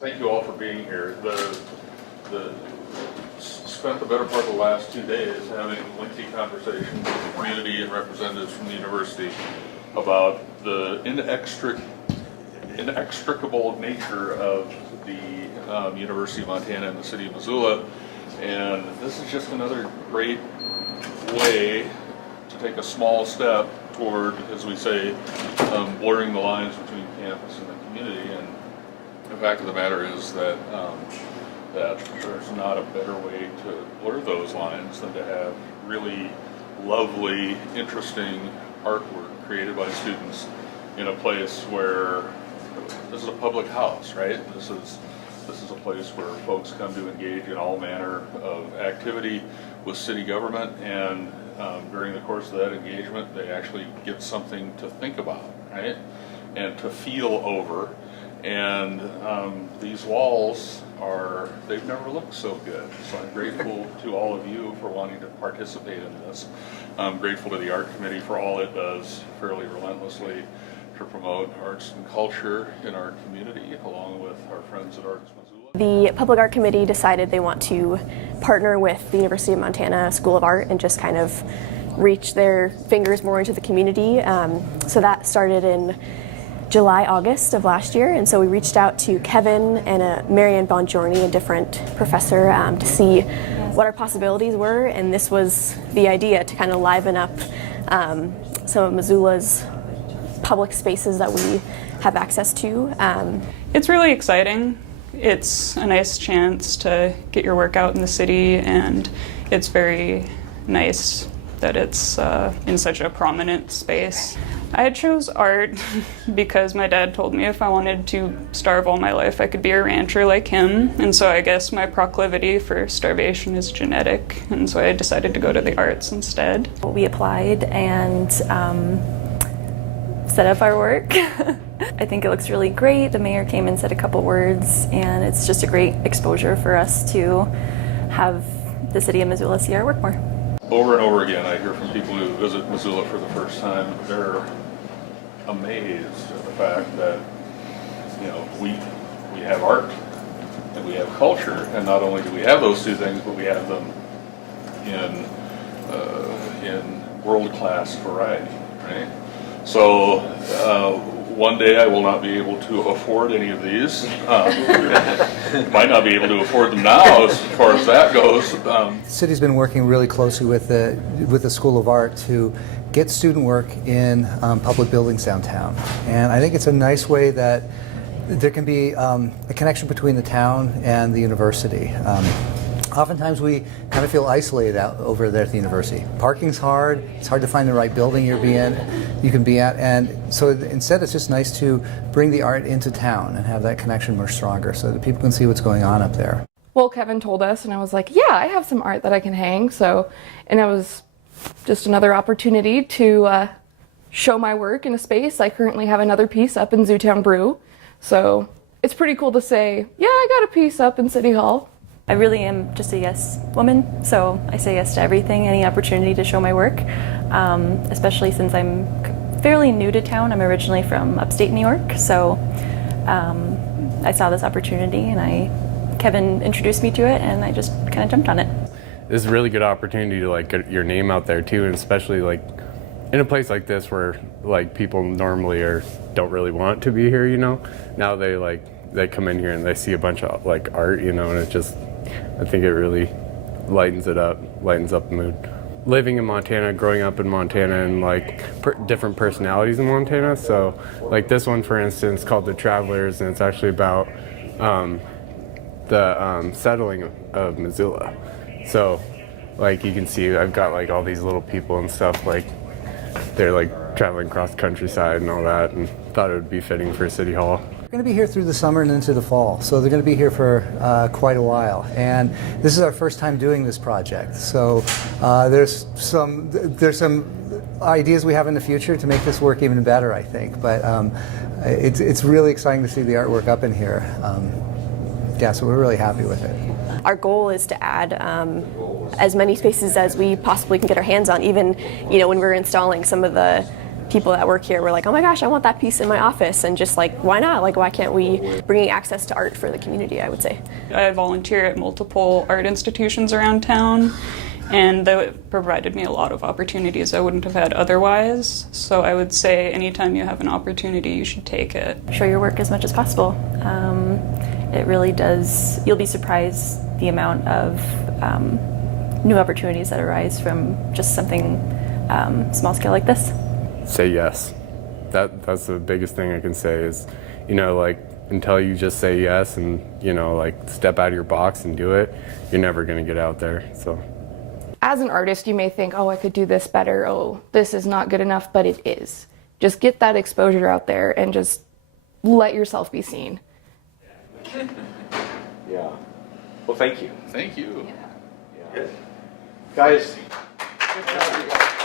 Thank you all for being here. Spent the better part of the last 2 days having lengthy conversations with the community and representatives from the university about the inextricable nature of the University of Montana and the city of Missoula. And this is just another great way to take a small step toward, as we say, blurring the lines between campus and the community. And the fact of the matter is that that there's not a better way to blur those lines than to have really lovely, interesting artwork created by students in a place where this is a public house, right? This is a place where folks come to engage in all manner of activity with city government, and during the course of that engagement, they actually get something to think about, right? And to feel over. And these walls they've never looked so good. So I'm grateful to all of you for wanting to participate in this. I'm grateful to the art committee for all it does fairly relentlessly to promote arts and culture in our community, along with our friends at Arts Missoula. The Public Art Committee decided they want to partner with the University of Montana School of Art and just kind of reach their fingers more into the community. So that started in July, August of last year, and so we reached out to Kevin and Marianne Bongiorni, a different professor, to see what our possibilities were, and this was the idea, to kind of liven up some of Missoula's public spaces that we have access to. It's really exciting. It's a nice chance to get your work out in the city, and it's very nice that it's in such a prominent space. I chose art because my dad told me if I wanted to starve all my life, I could be a rancher like him. And so I guess my proclivity for starvation is genetic. And so I decided to go to the arts instead. We applied and set up our work. I think it looks really great. The mayor came and said a couple words, and it's just a great exposure for us to have the city of Missoula see our work more. Over and over again, I hear from people who visit Missoula for the first time, they're amazed at the fact that, we have art and we have culture, and not only do we have those two things, but we have them in world-class variety, right? So one day I will not be able to afford any of these. Might not be able to afford them now as far as that goes. The city's been working really closely with the School of Art to get student work in public buildings downtown. And I think it's a nice way that there can be a connection between the town and the university. Oftentimes we kind of feel isolated out over there at the university. Parking's hard, it's hard to find the right building you can be at, and so instead it's just nice to bring the art into town and have that connection more stronger so that people can see what's going on up there. Well, Kevin told us, and I was like, yeah, I have some art that I can hang, and it was just another opportunity to show my work in a space. I currently have another piece up in Zootown Brew, so it's pretty cool to say, yeah, I got a piece up in City Hall. I really am just a yes woman, so I say yes to everything, any opportunity to show my work, especially since I'm fairly new to town. I'm originally from upstate New York, so I saw this opportunity and Kevin introduced me to it, and I just kind of jumped on it. It's a really good opportunity to get your name out there too, and especially in a place like this where people normally don't really want to be here, Now they come in here and they see a bunch of art, and it just, I think it really lightens up the mood. Living in Montana, growing up in Montana, and different personalities in Montana. So this one, for instance, called The Travelers, and it's actually about the settling of Missoula. So you can see, I've got all these little people and stuff, they're traveling across the countryside and all that, and thought it would be fitting for City Hall. They're going to be here through the summer and into the fall, so they're going to be here for quite a while. And this is our first time doing this project, so there's some ideas we have in the future to make this work even better, I think. But it's really exciting to see the artwork up in here. So we're really happy with it. Our goal is to add as many spaces as we possibly can get our hands on, even when we're installing some of the people that work here were like, oh my gosh, I want that piece in my office, and just like, why not? Like, why can't we bring access to art for the community, I would say. I volunteer at multiple art institutions around town, and that provided me a lot of opportunities I wouldn't have had otherwise. So I would say anytime you have an opportunity, you should take it. Show your work as much as possible. It really does, you'll be surprised the amount of new opportunities that arise from just something small scale like this. Say yes. That's the biggest thing I can say is, you know, like, until you just say yes and, you know, like, step out of your box and do it, you're never going to get out there. So As an artist, you may think, oh, I could do this better. Oh, this is not good enough, but it is. Just get that exposure out there and just let yourself be seen. Yeah. Well, thank you. Thank you. Guys, good job, you guys.